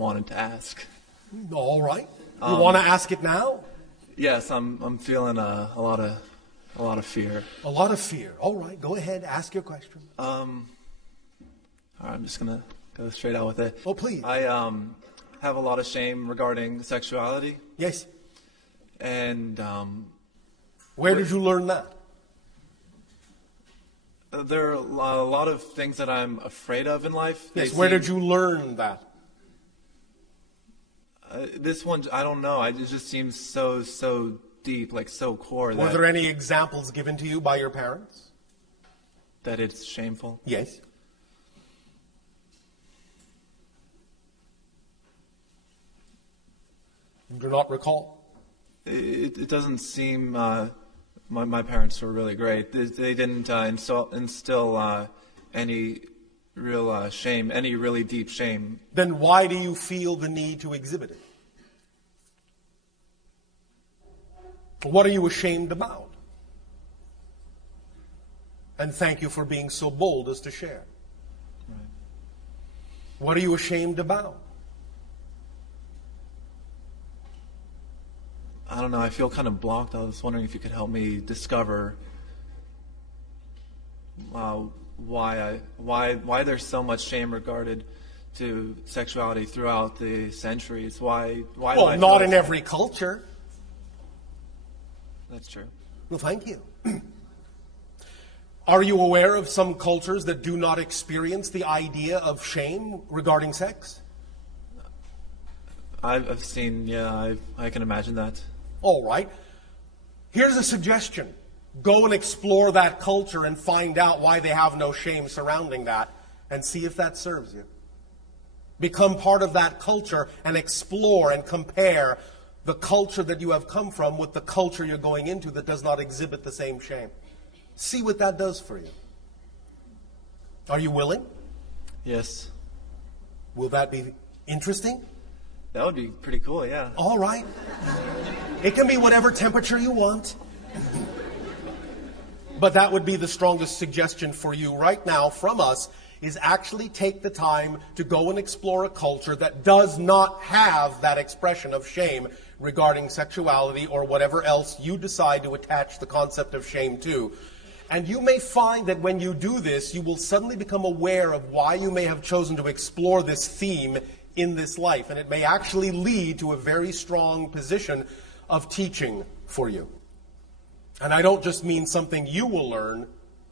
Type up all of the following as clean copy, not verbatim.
wanted to ask. All right. You want to ask it now? Yes, I'm feeling a lot of fear. A lot of fear. All right. Go ahead. Ask your question. All right, I'm just gonna go straight out with it. Oh, please. I have a lot of shame regarding sexuality. Yes. And where did you learn that? There are a lot of things that I'm afraid of in life. Yes. Where did you learn that? This one, I don't know. It just seems so deep, like so core. Were there any examples given to you by your parents? That it's shameful? Yes. You do not recall? It doesn't seem... my parents were really great. They didn't instill any real shame, any really deep shame. Then why do you feel the need to exhibit it? What are you ashamed about? And thank you for being so bold as to share. Right. What are you ashamed about? I don't know. I feel kind of blocked. I was wondering if you could help me discover why there's so much shame regarded to sexuality throughout the centuries. Why? Well, not in every culture. That's true. Well, thank you. Are you aware of some cultures that do not experience the idea of shame regarding sex? I've seen, yeah, I can imagine that. All right. Here's a suggestion. Go and explore that culture and find out why they have no shame surrounding that and see if that serves you. Become part of that culture and explore and compare the culture that you have come from with the culture you're going into that does not exhibit the same shame. See what that does for you. Are you willing? Yes. Will that be interesting? That would be pretty cool, yeah. All right. It can be whatever temperature you want. But that would be the strongest suggestion for you right now from us, is actually take the time to go and explore a culture that does not have that expression of shame regarding sexuality or whatever else you decide to attach the concept of shame to. And you may find that when you do this, you will suddenly become aware of why you may have chosen to explore this theme in this life. And it may actually lead to a very strong position of teaching for you. And I don't just mean something you will learn,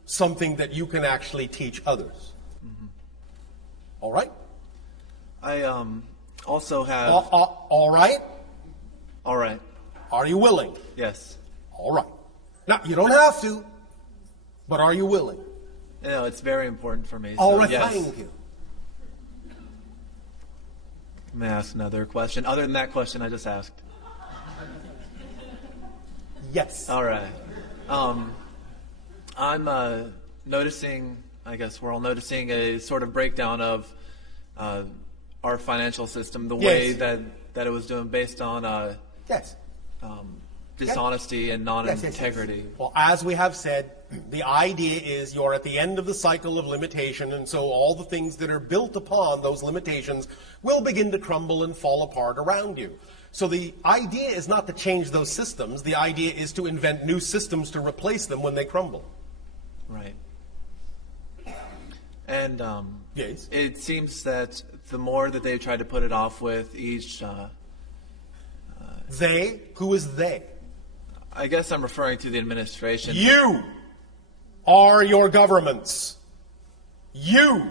something that you can actually teach others. Mm-hmm. All right? I also have... all right? All right. Are you willing? Yes. All right. Now, you don't have to, but are you willing? No, it's very important for me. All so right, yes. thank you. May I ask another question? Other than that question I just asked. Yes. All right. I'm noticing, I guess we're all noticing a sort of breakdown of our financial system, the way that it was doing based on yes. dishonesty and non-integrity. Yes. Well, as we have said, the idea is you're at the end of the cycle of limitation, and so all the things that are built upon those limitations will begin to crumble and fall apart around you. So the idea is not to change those systems. The idea is to invent new systems to replace them when they crumble. Right. And yes. It seems that the more that they try to put it off with each... they? Who is they? I guess I'm referring to the administration. You are your governments. You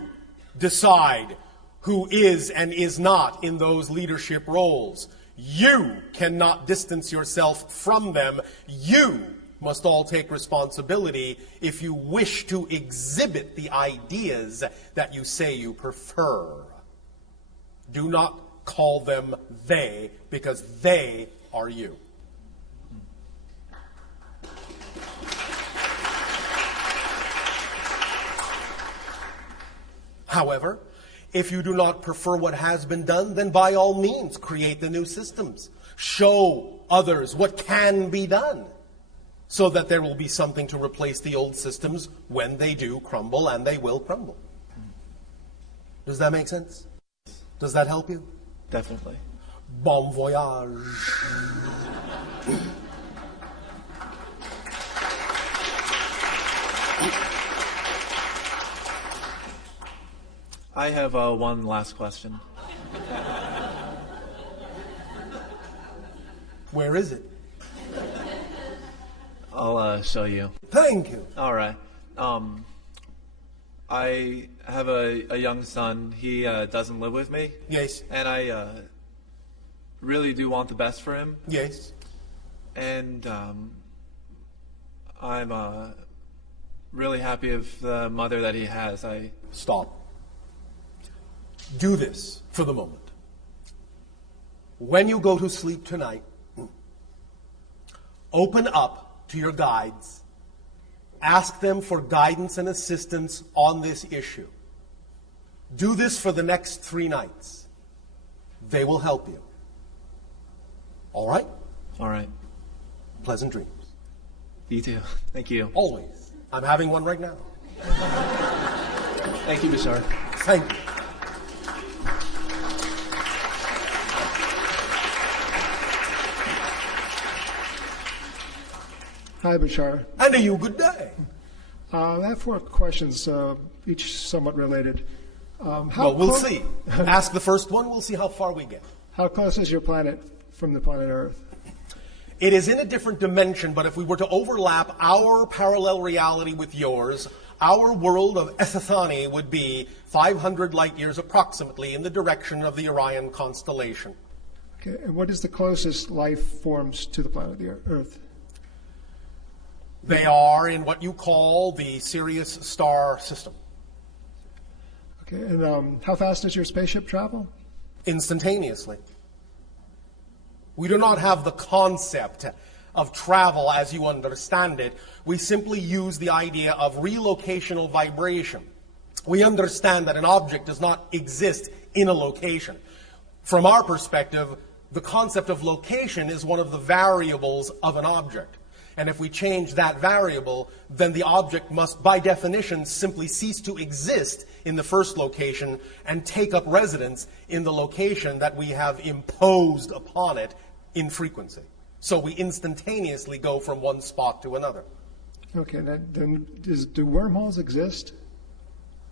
decide who is and is not in those leadership roles. You cannot distance yourself from them. You must all take responsibility if you wish to exhibit the ideas that you say you prefer. Do not call them they, because they are you. However, if you do not prefer what has been done, then by all means create the new systems. Show others what can be done so that there will be something to replace the old systems when they do crumble, and they will crumble. Does that make sense? Does that help you? Definitely. Bon voyage. I have one last question. Where is it? I'll show you. Thank you. All right. I have a young son. He doesn't live with me. Yes. And I really do want the best for him. Yes. And I'm really happy with the mother that he has. Stop. Do this for the moment. When you go to sleep tonight, open up to your guides. Ask them for guidance and assistance on this issue. Do this for the next 3 nights. They will help you. All right? All right. Pleasant dreams. You too. Thank you. Always. I'm having one right now. Thank you, Bashar. Thank you. Hi, Bashar. And to you, good day. I have 4 questions, each somewhat related. Well, we'll see. Ask the first one, we'll see how far we get. How close is your planet from the planet Earth? It is in a different dimension, but if we were to overlap our parallel reality with yours, our world of Ethethani would be 500 light years approximately in the direction of the Orion constellation. Okay, and what is the closest life forms to the planet Earth? They are in what you call the Sirius star system. Okay, and how fast does your spaceship travel? Instantaneously. We do not have the concept of travel as you understand it. We simply use the idea of relocational vibration. We understand that an object does not exist in a location. From our perspective, the concept of location is one of the variables of an object. And if we change that variable, then the object must, by definition, simply cease to exist in the first location and take up residence in the location that we have imposed upon it in frequency. So we instantaneously go from one spot to another. Okay, then do wormholes exist?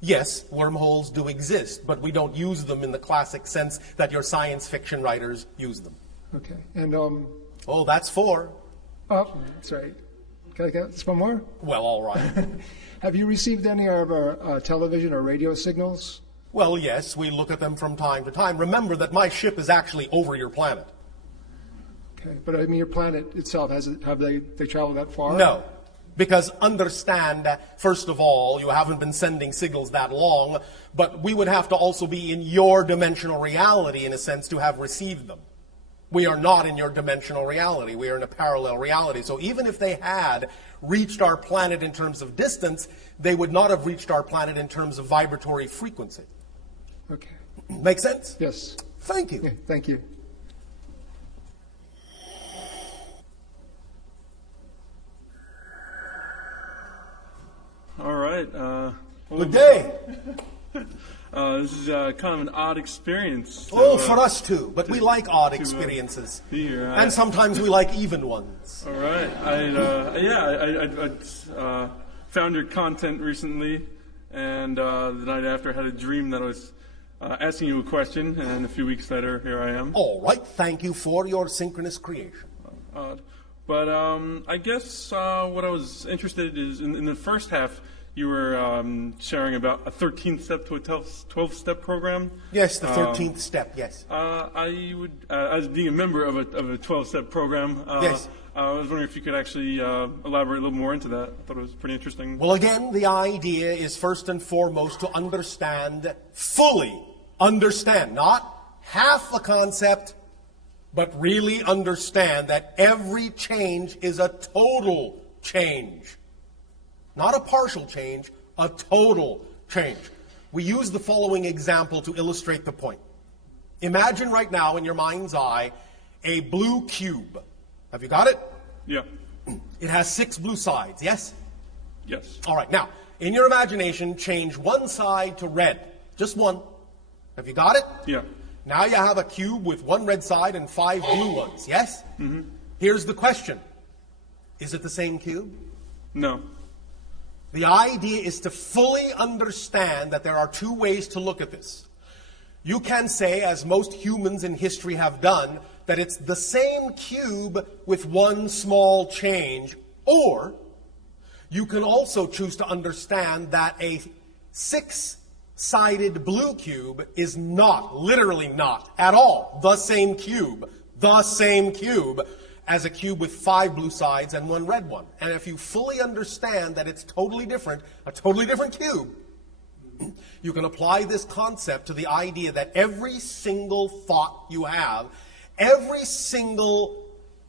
Yes, wormholes do exist, but we don't use them in the classic sense that your science fiction writers use them. Okay, and Oh, that's 4. oh, sorry. Can I get one more? Well, all right. Have you received any of our television or radio signals? Well, yes, we look at them from time to time. Remember that my ship is actually over your planet. Okay, but I mean your planet itself, have they traveled that far? No, because understand that, first of all, you haven't been sending signals that long, but we would have to also be in your dimensional reality, in a sense, to have received them. We are not in your dimensional reality. We are in a parallel reality. So even if they had reached our planet in terms of distance, they would not have reached our planet in terms of vibratory frequency. Okay. Make sense? Yes. Thank you. Yeah, thank you. All right. Good day. This is kind of an odd experience. Oh, for us too. But we like odd experiences. Be here. And sometimes we like even ones. All right. I found your content recently, and the night after I had a dream that I was asking you a question, and a few weeks later, here I am. All right. Thank you for your synchronous creation. But I guess what I was interested is in the first half, you were sharing about a 13th step to a 12-step program. Yes, the 13th step, yes. I would, as being a member of a 12-step program, yes. I was wondering if you could actually elaborate a little more into that. I thought it was pretty interesting. Well, again, the idea is first and foremost to understand, fully understand, not half a concept, but really understand that every change is a total change. Not a partial change, a total change. We use the following example to illustrate the point. Imagine right now in your mind's eye a blue cube. Have you got it? Yeah. It has 6 blue sides, yes? Yes. All right, now, in your imagination, change one side to red. Just one. Have you got it? Yeah. Now you have a cube with one red side and 5 blue ones, yes? Mm-hmm. Here's the question. Is it the same cube? No. The idea is to fully understand that there are 2 ways to look at this. You can say, as most humans in history have done, that it's the same cube with one small change, or you can also choose to understand that a 6-sided blue cube is not, literally not, at all the same cube as a cube with 5 blue sides and 1 red one. And if you fully understand that it's totally different, a totally different cube, you can apply this concept to the idea that every single thought you have, every single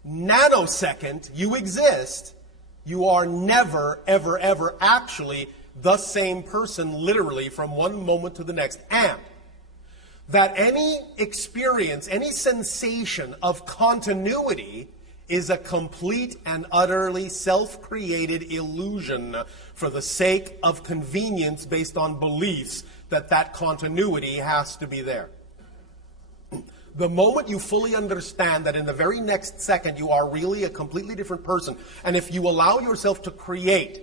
nanosecond you exist, you are never, ever, ever actually the same person, literally, from one moment to the next. And that any experience, any sensation of continuity is a complete and utterly self-created illusion for the sake of convenience based on beliefs that that continuity has to be there. The moment you fully understand that in the very next second you are really a completely different person, and if you allow yourself to create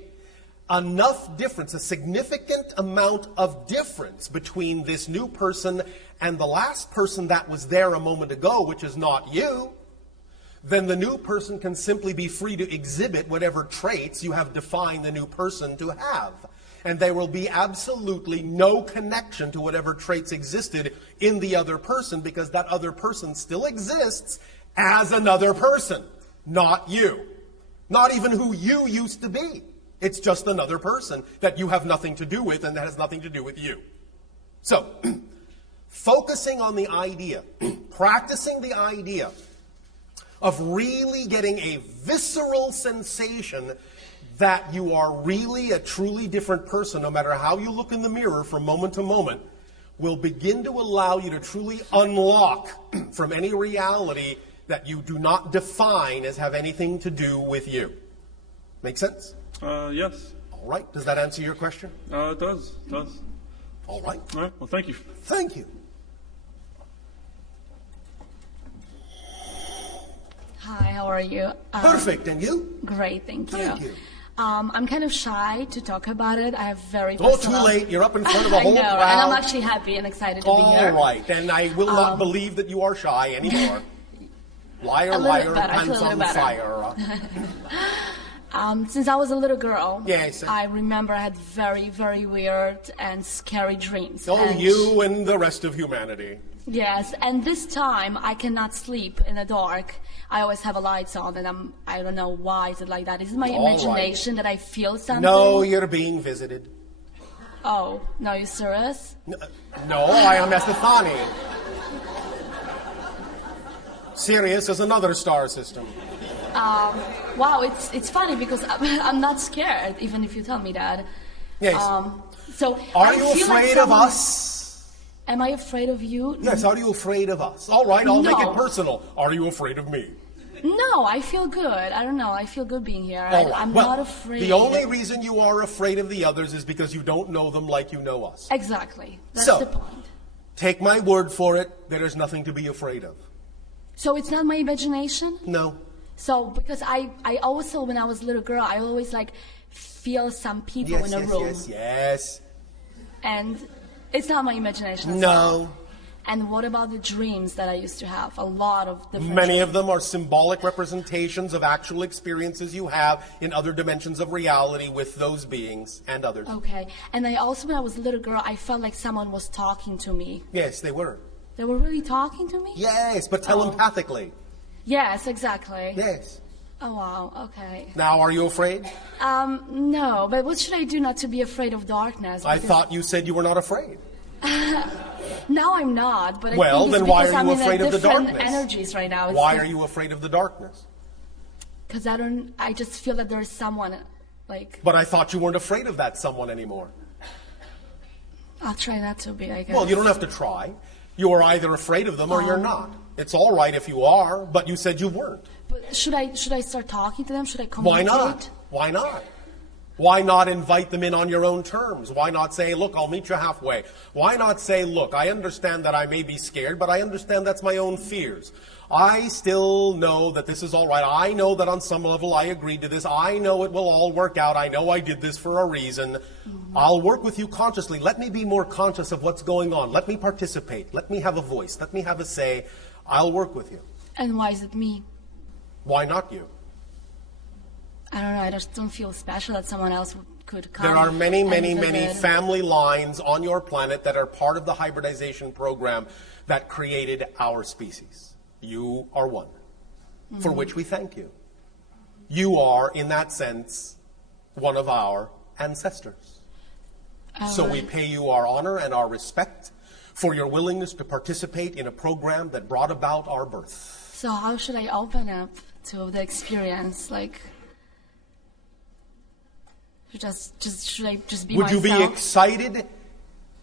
enough difference, a significant amount of difference between this new person and the last person that was there a moment ago, which is not you, then the new person can simply be free to exhibit whatever traits you have defined the new person to have. And there will be absolutely no connection to whatever traits existed in the other person, because that other person still exists as another person, not you. Not even who you used to be. It's just another person that you have nothing to do with and that has nothing to do with you. So, focusing on the idea, practicing the idea of really getting a visceral sensation that you are really a truly different person, no matter how you look in the mirror from moment to moment, will begin to allow you to truly unlock from any reality that you do not define as have anything to do with you. Make sense? Yes. All right. Does that answer your question? It does. All right. All right. Well, thank you. Thank you. Hi, how are you? Perfect. And you? Great, thank you. Thank you. I'm kind of shy to talk about it. I have very Oh, personal... too late. You're up in front of a I whole know, crowd. and I'm actually happy and excited to be here. All right. And I will not believe that you are shy anymore. Liar, liar, pants on fire. Since I was a little girl, yes, I remember I had very, very weird and scary dreams. Oh, you and the rest of humanity. Yes, and this time I cannot sleep in the dark. I always have a lights on, and I don't know why is it like that. Is it my imagination that I feel something? No, you're being visited. Oh, no, you serious? No, I am Estefani. Sirius is another star system. Wow, it's funny because I'm not scared, even if you tell me that. Yes. So are you afraid of us? Am I afraid of you? Yes, are you afraid of us? All right, I'll make it personal. Are you afraid of me? No, I feel good. I don't know. I feel good being here. I'm well, not afraid. The only reason you are afraid of the others is because you don't know them like you know us. Exactly. That's so, the point. Take my word for it, there is nothing to be afraid of. So it's not my imagination? No. So, because I also, when I was a little girl, I always like feel some people in a room. Yes. And it's not my imagination. No. And what about the dreams that I used to have? A lot of different Many dreams. of them are symbolic representations of actual experiences you have in other dimensions of reality with those beings and others. Okay. And I also, when I was a little girl, I felt like someone was talking to me. Yes, they were. They were really talking to me? Yes, but telepathically. Yes, exactly. Yes. Oh, wow. Okay. Now, are you afraid? No, but what should I do not to be afraid of darkness? I thought you said you were not afraid. No, I'm not. But I well, think it's then why because are you I'm afraid in of the different darkness? energies right now. Why are you afraid of the darkness? Because I just feel that there's someone, like... But I thought you weren't afraid of that someone anymore. I'll try not to be, I guess. Well, you don't have to try. You are either afraid of them or you're not. It's all right if you are, but you said you weren't. But should I start talking to them? Should I communicate? Why not? Why not? Why not invite them in on your own terms? Why not say, look, I'll meet you halfway? Why not say, look, I understand that I may be scared, but I understand that's my own fears. I still know that this is all right. I know that on some level I agreed to this. I know it will all work out. I know I did this for a reason. I'll work with you consciously. Let me be more conscious of what's going on. Let me participate. Let me have a voice. Let me have a say. I'll work with you. And why is it me? Why not you? I don't know, I just don't feel special that someone else could come. There are many, many, and many visit. family lines on your planet that are part of the hybridization program that created our species. You are one, for which we thank you. You are, in that sense, one of our ancestors. So we pay you our honor and our respect for your willingness to participate in a program that brought about our birth. So how should I open up to the experience? Like, should I just be Would myself? you be excited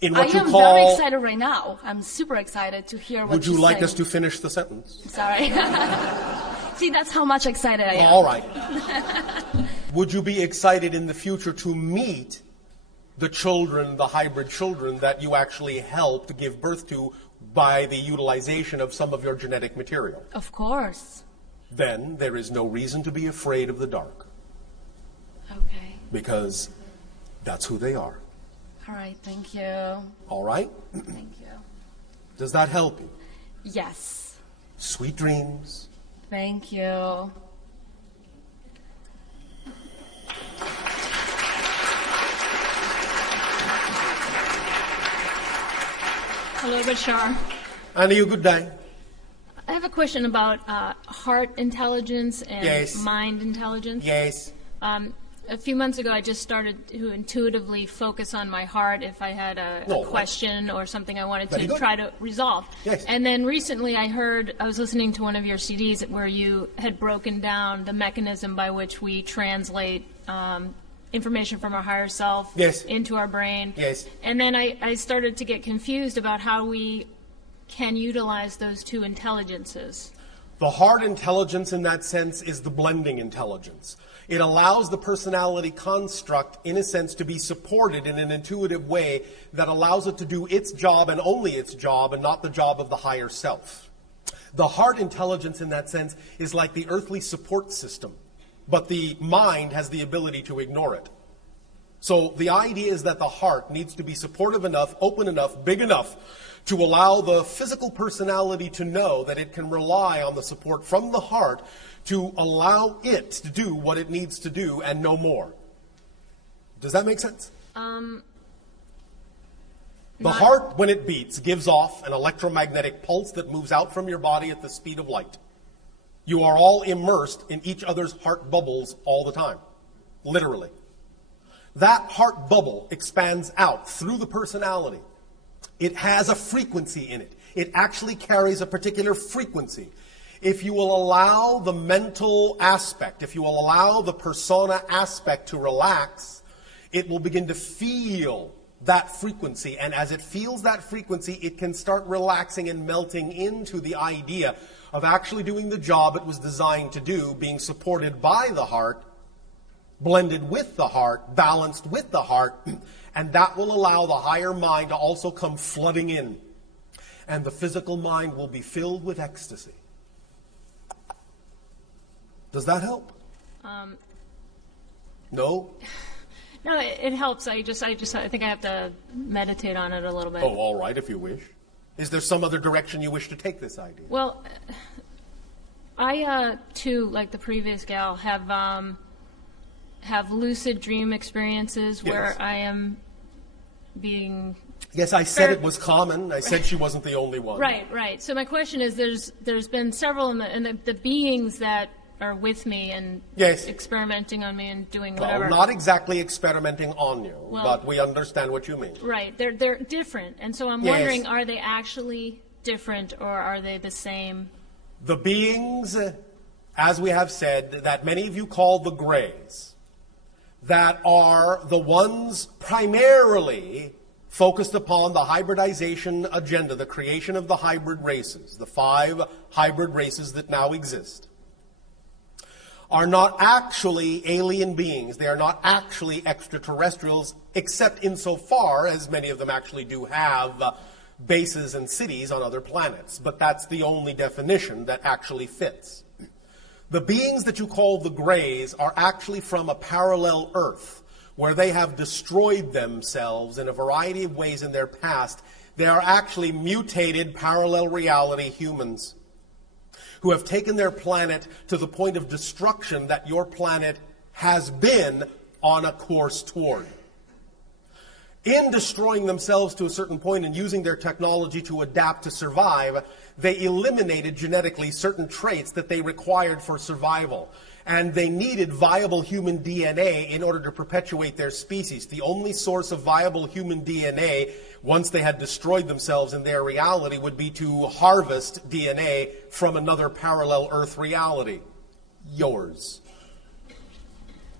in what I you am call... very excited right now. I'm super excited to hear what Would you you're like saying. us to finish the sentence? Sorry. See, that's how much excited I am. All right. Would you be excited in the future to meet the children, the hybrid children that you actually helped give birth to by the utilization of some of your genetic material? Of course. Then there is no reason to be afraid of the dark, Okay. because that's who they are. All right, thank you. All right? Thank you. Does that help you? Yes. Sweet dreams. Thank you. Hello, Bashar. Annie, you good day. I have a question about heart intelligence and Yes. mind intelligence. Yes. A few months ago, I just started to intuitively focus on my heart if I had a Oh, question or something I wanted very to good. try to resolve. Yes. And then recently I was listening to one of your CDs where you had broken down the mechanism by which we translate information from our higher self Yes. into our brain. Yes. And then I started to get confused about how we can utilize those two intelligences. The heart intelligence in that sense is the blending intelligence. It allows the personality construct, in a sense, to be supported in an intuitive way that allows it to do its job and only its job and not the job of the higher self. The heart intelligence in that sense is like the earthly support system, but the mind has the ability to ignore it. So the idea is that the heart needs to be supportive enough, open enough, big enough to allow the physical personality to know that it can rely on the support from the heart to allow it to do what it needs to do and no more. Does that make sense? The heart, when it beats, gives off an electromagnetic pulse that moves out from your body at the speed of light. You are all immersed in each other's heart bubbles all the time, literally. That heart bubble expands out through the personality. It has a frequency in it. It actually carries a particular frequency. If you will allow the mental aspect, if you will allow the persona aspect to relax, it will begin to feel that frequency. And as it feels that frequency, it can start relaxing and melting into the idea of actually doing the job it was designed to do, being supported by the heart, blended with the heart, balanced with the heart, and that will allow the higher mind to also come flooding in. And the physical mind will be filled with ecstasy. Does that help? No? No, it helps. I think I have to meditate on it a little bit. Oh, all right, if you wish. Is there some other direction you wish to take this idea? Well, I too, like the previous gal, have lucid dream experiences where Yes. I am being Yes, I said it was common. I said she wasn't the only one. right. So my question is, there's been several, and the beings that are with me and Yes. experimenting on me and doing whatever. Well, not exactly experimenting on you, Well- but we understand what you mean. Right, they're different, and so I'm Yes. wondering, are they actually different or are they the same? The beings, as we have said, that many of you call the Greys, that are the ones primarily focused upon the hybridization agenda, the creation of the hybrid races, the 5 hybrid races that now exist, are not actually alien beings. They are not actually extraterrestrials, except insofar as many of them actually do have bases and cities on other planets. But that's the only definition that actually fits. The beings that you call the Greys are actually from a parallel Earth, where they have destroyed themselves in a variety of ways in their past. They are actually mutated parallel reality humans who have taken their planet to the point of destruction that your planet has been on a course toward. In destroying themselves to a certain point and using their technology to adapt to survive, they eliminated genetically certain traits that they required for survival. And they needed viable human DNA in order to perpetuate their species. The only source of viable human DNA, once they had destroyed themselves in their reality, would be to harvest DNA from another parallel Earth reality. Yours.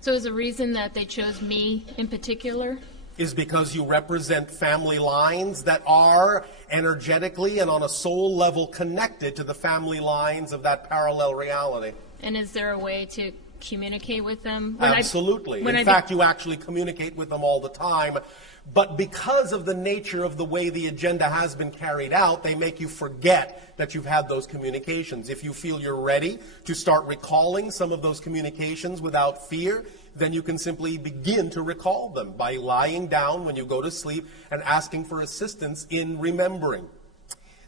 So is the reason that they chose me in particular? Is because you represent family lines that are energetically and on a soul level connected to the family lines of that parallel reality. And is there a way to communicate with them? Absolutely. In fact, you actually communicate with them all the time. But because of the nature of the way the agenda has been carried out, they make you forget that you've had those communications. If you feel you're ready to start recalling some of those communications without fear, then you can simply begin to recall them by lying down when you go to sleep and asking for assistance in remembering.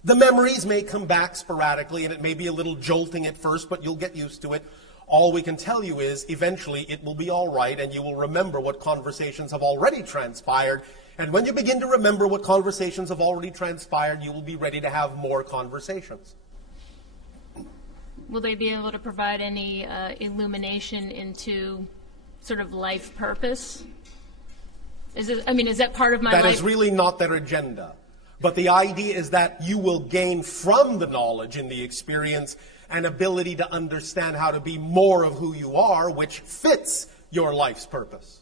The memories may come back sporadically, and it may be a little jolting at first, but you'll get used to it. All we can tell you is, eventually, it will be all right, and you will remember what conversations have already transpired. And when you begin to remember what conversations have already transpired, you will be ready to have more conversations. Will they be able to provide any illumination into sort of life purpose? Is that part of my life? That is really not their agenda. But the idea is that you will gain from the knowledge and the experience an ability to understand how to be more of who you are, which fits your life's purpose.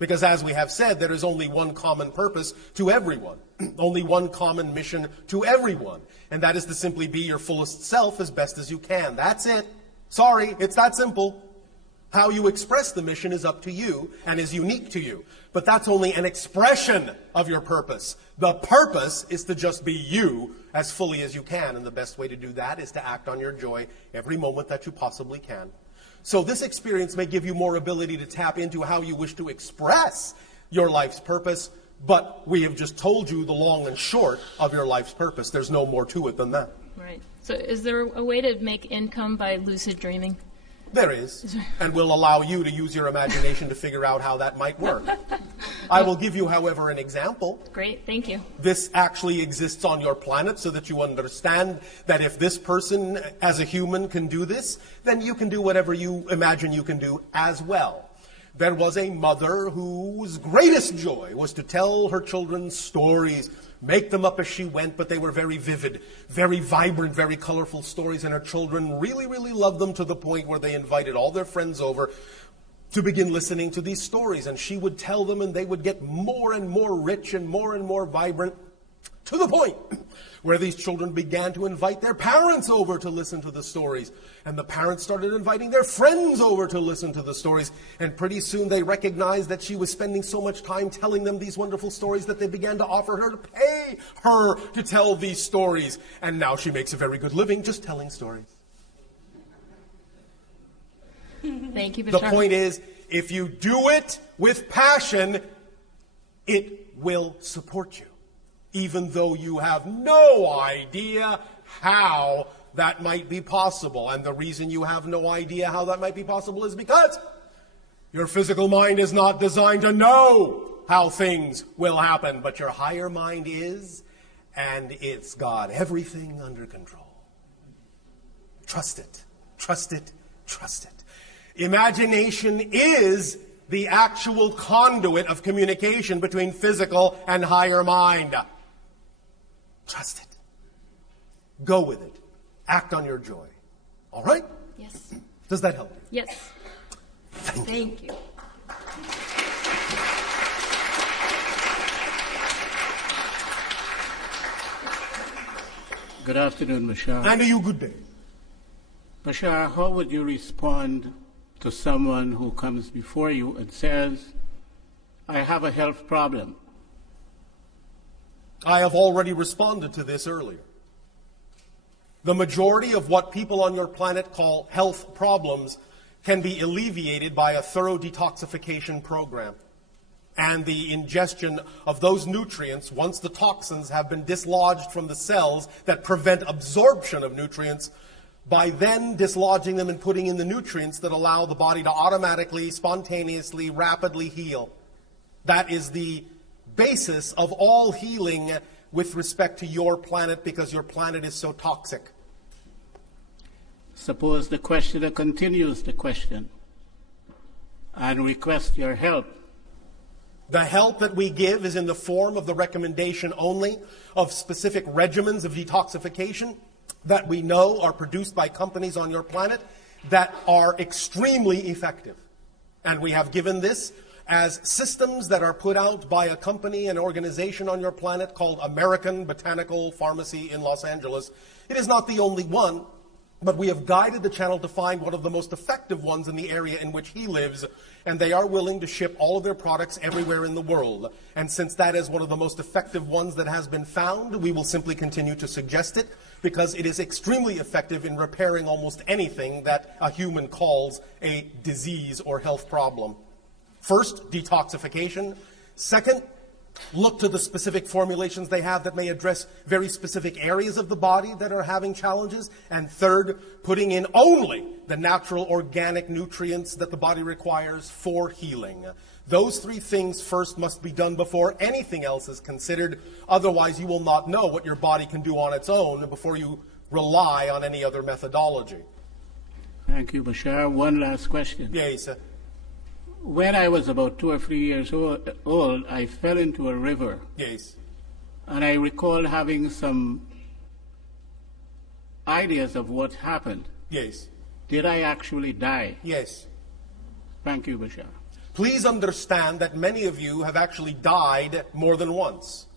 Because as we have said, there is only one common purpose to everyone. Only one common mission to everyone. And that is to simply be your fullest self as best as you can. That's it. Sorry, it's that simple. How you express the mission is up to you and is unique to you. But that's only an expression of your purpose. The purpose is to just be you as fully as you can. And the best way to do that is to act on your joy every moment that you possibly can. So this experience may give you more ability to tap into how you wish to express your life's purpose. But we have just told you the long and short of your life's purpose. There's no more to it than that. Right. So is there a way to make income by lucid dreaming? There is, and we'll allow you to use your imagination to figure out how that might work. I will give you, however, an example. Great, thank you. This actually exists on your planet so that you understand that if this person, as a human, can do this, then you can do whatever you imagine you can do as well. There was a mother whose greatest joy was to tell her children stories, make them up as she went, but they were very vivid, very vibrant, very colorful stories, and her children really, really loved them to the point where they invited all their friends over to begin listening to these stories. And she would tell them, and they would get more and more rich and more vibrant, to the point where these children began to invite their parents over to listen to the stories. And the parents started inviting their friends over to listen to the stories. And pretty soon they recognized that she was spending so much time telling them these wonderful stories that they began to offer her to pay her to tell these stories. And now she makes a very good living just telling stories. Thank you, Bashar. The point is, if you do it with passion, it will support you, even though you have no idea how that might be possible. And the reason you have no idea how that might be possible is because your physical mind is not designed to know how things will happen, but your higher mind is, and it's got everything under control. Trust it. Trust it. Trust it. Imagination is the actual conduit of communication between physical and higher mind. Trust it. Go with it. Act on your joy. All right? Yes. Does that help you? Yes. Thank you. Good afternoon, Bashar. And to you, good day. Bashar, how would you respond to someone who comes before you and says, I have a health problem? I have already responded to this earlier. The majority of what people on your planet call health problems can be alleviated by a thorough detoxification program and the ingestion of those nutrients once the toxins have been dislodged from the cells that prevent absorption of nutrients, by then dislodging them and putting in the nutrients that allow the body to automatically, spontaneously, rapidly heal. That is the basis of all healing with respect to your planet, because your planet is so toxic. Suppose the questioner continues the question and requests your help. The help that we give is in the form of the recommendation only of specific regimens of detoxification that we know are produced by companies on your planet that are extremely effective. And we have given this as systems that are put out by a company, an organization on your planet called American Botanical Pharmacy in Los Angeles. It is not the only one, but we have guided the channel to find one of the most effective ones in the area in which he lives, and they are willing to ship all of their products everywhere in the world. And since that is one of the most effective ones that has been found, we will simply continue to suggest it, because it is extremely effective in repairing almost anything that a human calls a disease or health problem. First, detoxification. Second, look to the specific formulations they have that may address very specific areas of the body that are having challenges. And third, putting in only the natural organic nutrients that the body requires for healing. Those three things first must be done before anything else is considered. Otherwise, you will not know what your body can do on its own before you rely on any other methodology. Thank you, Bashar. One last question. Yes, sir. When I was about 2 or 3 years old, I fell into a river. Yes. And I recall having some ideas of what happened. Yes. Did I actually die? Yes. Thank you, Bashar. Please understand that many of you have actually died more than once.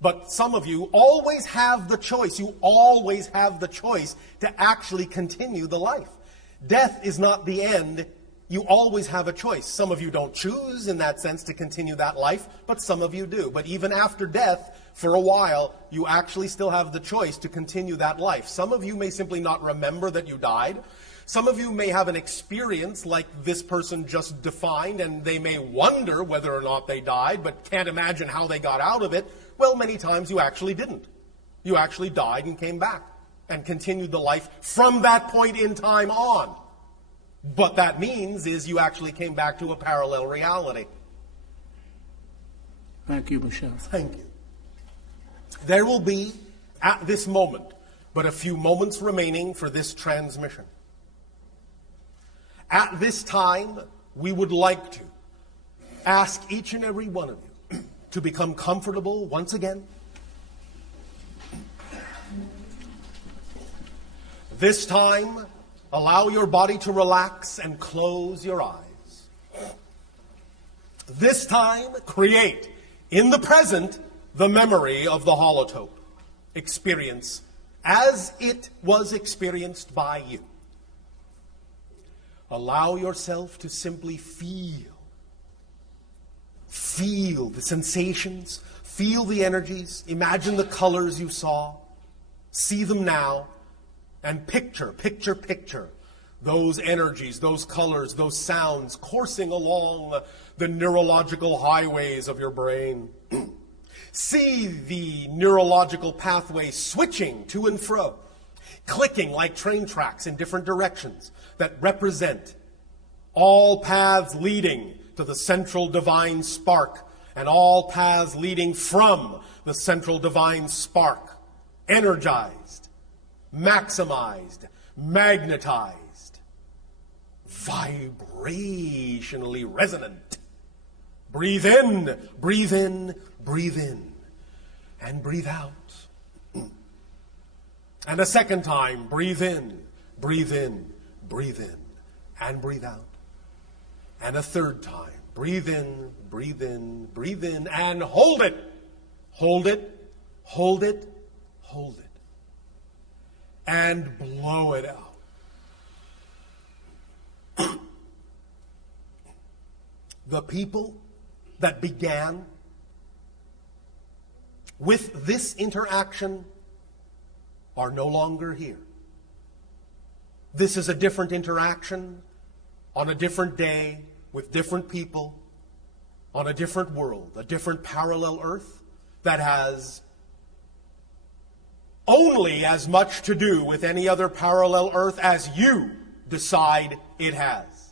But some of you always have the choice. You always have the choice to actually continue the life. Death is not the end. You always have a choice. Some of you don't choose in that sense to continue that life, but some of you do. But even after death, for a while, you actually still have the choice to continue that life. Some of you may simply not remember that you died. Some of you may have an experience like this person just defined, and they may wonder whether or not they died, but can't imagine how they got out of it. Well, many times you actually didn't. You actually died and came back and continued the life from that point in time on. What that means is you actually came back to a parallel reality. Thank you, Bashar. Thank you. There will be, at this moment, but a few moments remaining for this transmission. At this time, we would like to ask each and every one of you to become comfortable once again. This time, allow your body to relax and close your eyes. This time, create in the present the memory of the holotope experience as it was experienced by you. Allow yourself to simply feel the sensations, feel the energies, imagine the colors you saw, see them now, and picture those energies, those colors, those sounds coursing along the neurological highways of your brain. See the neurological pathways switching to and fro, clicking like train tracks in different directions that represent all paths leading to the central divine spark, and all paths leading from the central divine spark, energized, maximized, magnetized, vibrationally resonant. Breathe in, breathe in, breathe in, and breathe out. And a second time, breathe in, breathe in, breathe in, and breathe out. And a third time, breathe in, breathe in, breathe in, and hold it. Hold it, hold it, hold it. And blow it out. the people that began with this interaction are no longer here. This is a different interaction on a different day with different people on a different world, a different parallel earth that has only as much to do with any other parallel earth as you decide it has.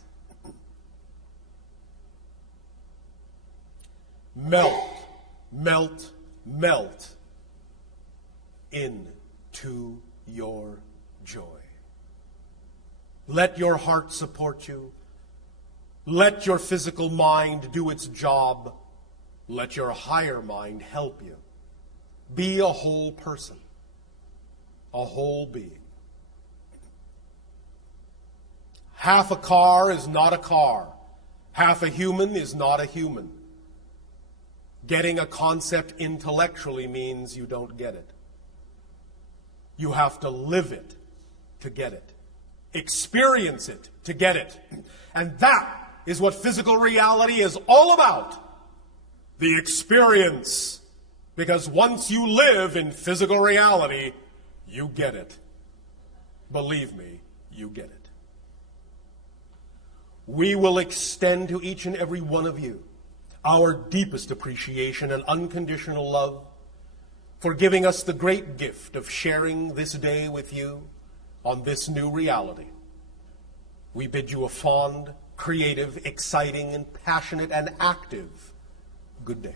Melt, melt, melt into your joy. Let your heart support you. Let your physical mind do its job. Let your higher mind help you. Be a whole person, a whole being. Half a car is not a car. Half a human is not a human. Getting a concept intellectually means you don't get it. You have to live it to get it. Experience it to get it. And that is what physical reality is all about. The experience. Because once you live in physical reality, you get it. Believe me, you get it. We will extend to each and every one of you our deepest appreciation and unconditional love for giving us the great gift of sharing this day with you on this new reality. We bid you a fond, creative, exciting, and passionate and active good day.